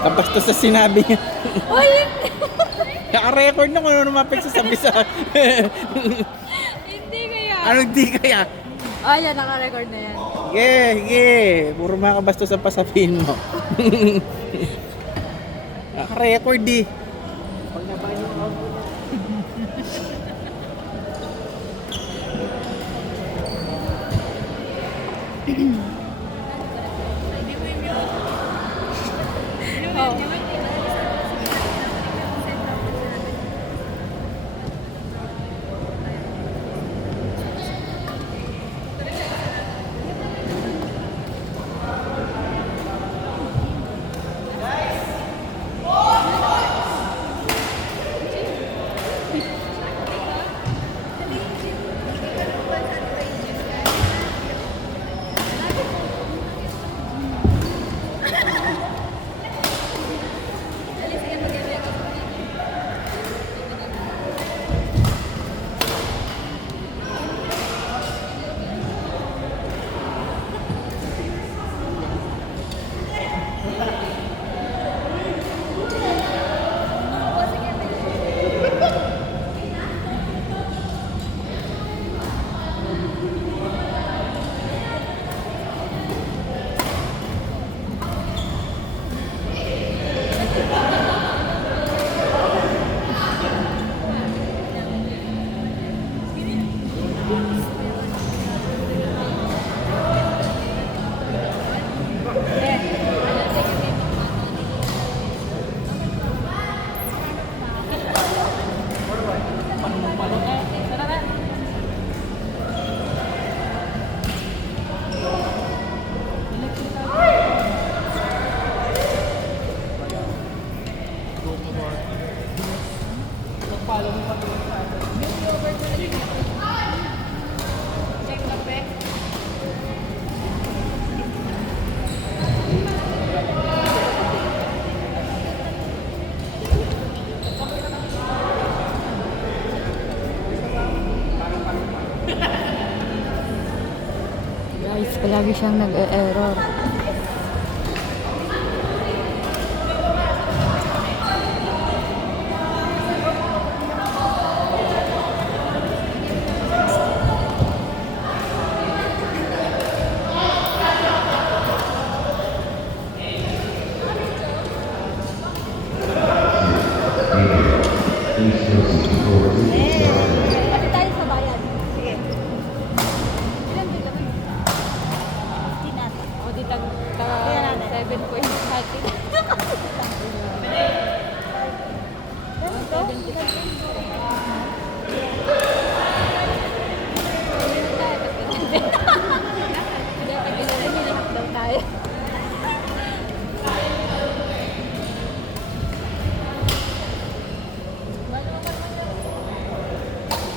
Kapastos sa sinabi niya. Uy! Naka-record na kung ano lumapit sa sabi sa... Hindi kaya. Ano hindi kaya? Oh, yan, naka-record na yan. Sige, sige. Puro mga kabastos ang pasabihin mo. Naka-record eh. Pag nabahan yung ako na. Oh. Guys, palagi siyang nag-error. Kasi tayo sa bayan. Sige. Ilan din naman? 15 natin. O, di tag 7.5.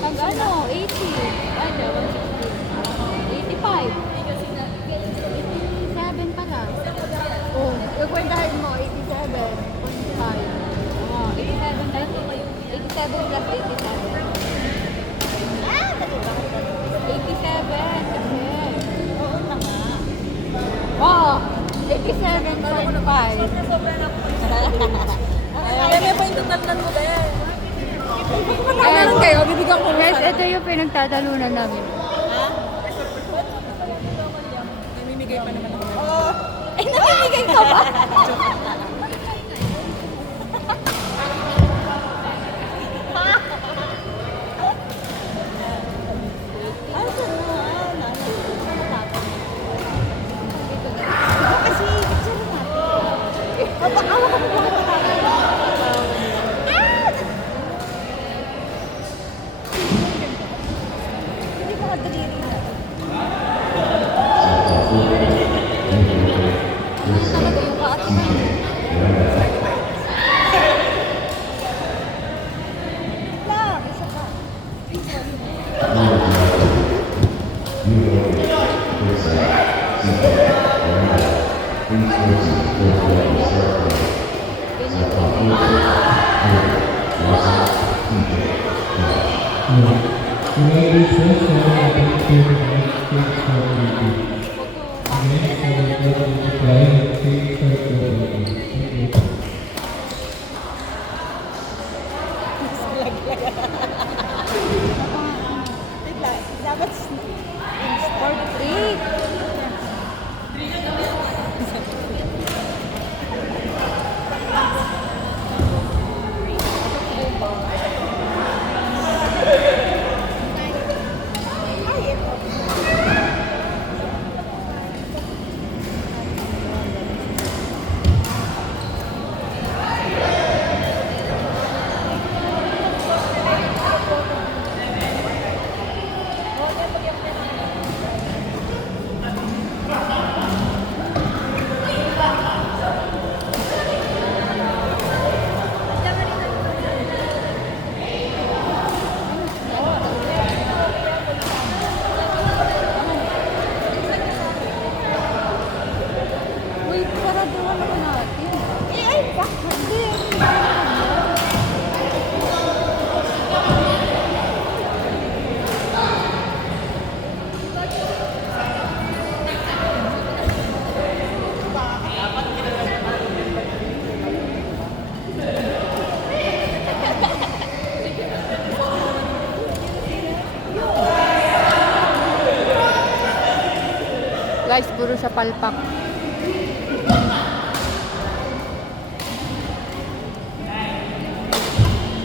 Pag ano, 80. Ano, 85. 87 pala. Oh, yung kwentahin mo, 87.5. Oh, 87 plus 87 plus 87. 87 kasi. Oo naman. Oh, 87.5. Kaya may pa yung tutatlan mo ba yan? Meron kayo, bibigyan ko. Guys, ito yung pinagtatalunan namin. Namimigay pa naman ako. Ay, namimigay ka ba? sa palpak.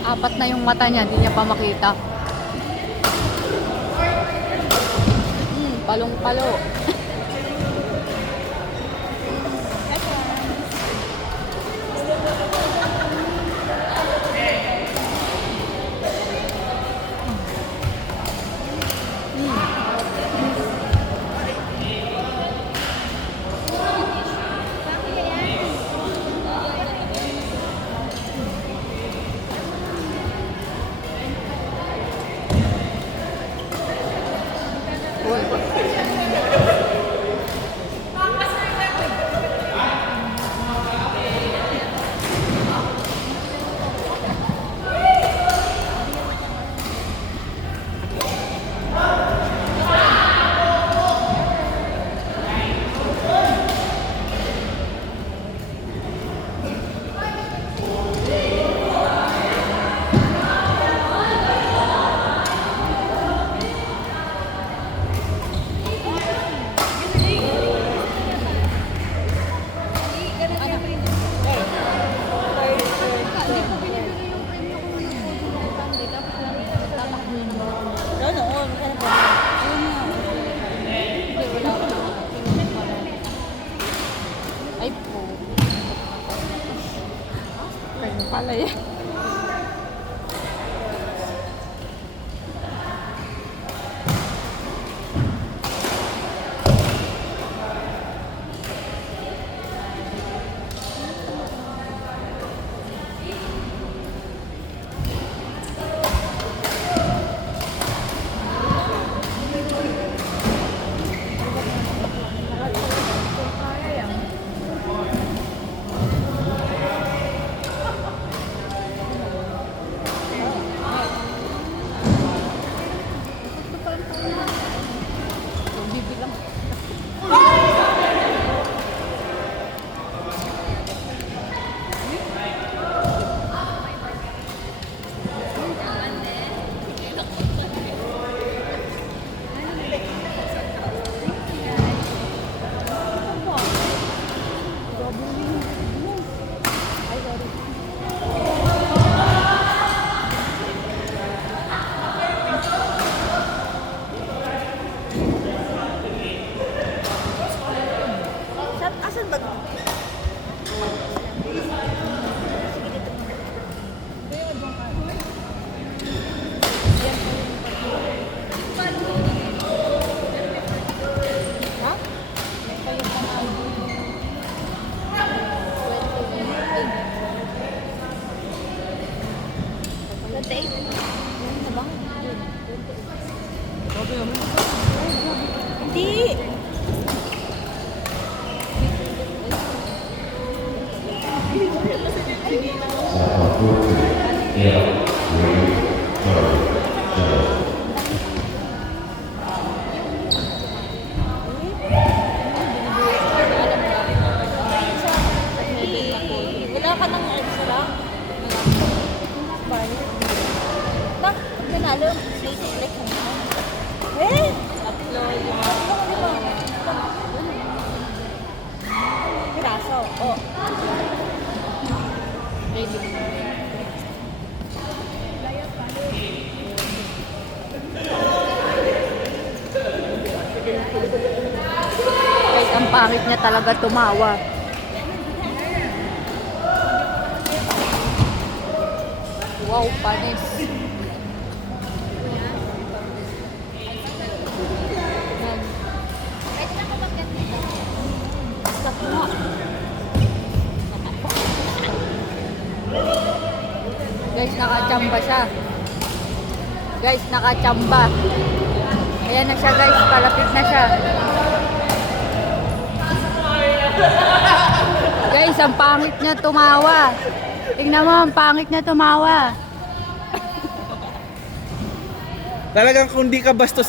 Apat na yung mata niya, hindi niya pa makita. Palong-palo. Ganoon. Ay po. Kaya pala yan. Bibilang. Asan ba? Hindi. Wala ka ng extra? Bak, nanalo. Like mo. Eh? Tatlo, lima. Piraso. Oh. Kahit ang pangit niya talaga tumawa. Wow, panis. Yan. Guys, nakachamba siya. Guys, nakachamba. Ayan na siya guys, palapit na siya. Guys, ang pangit niya tumawa. Tingnan mo, ang pangit niya tumawa. Talagang kung di ka bastos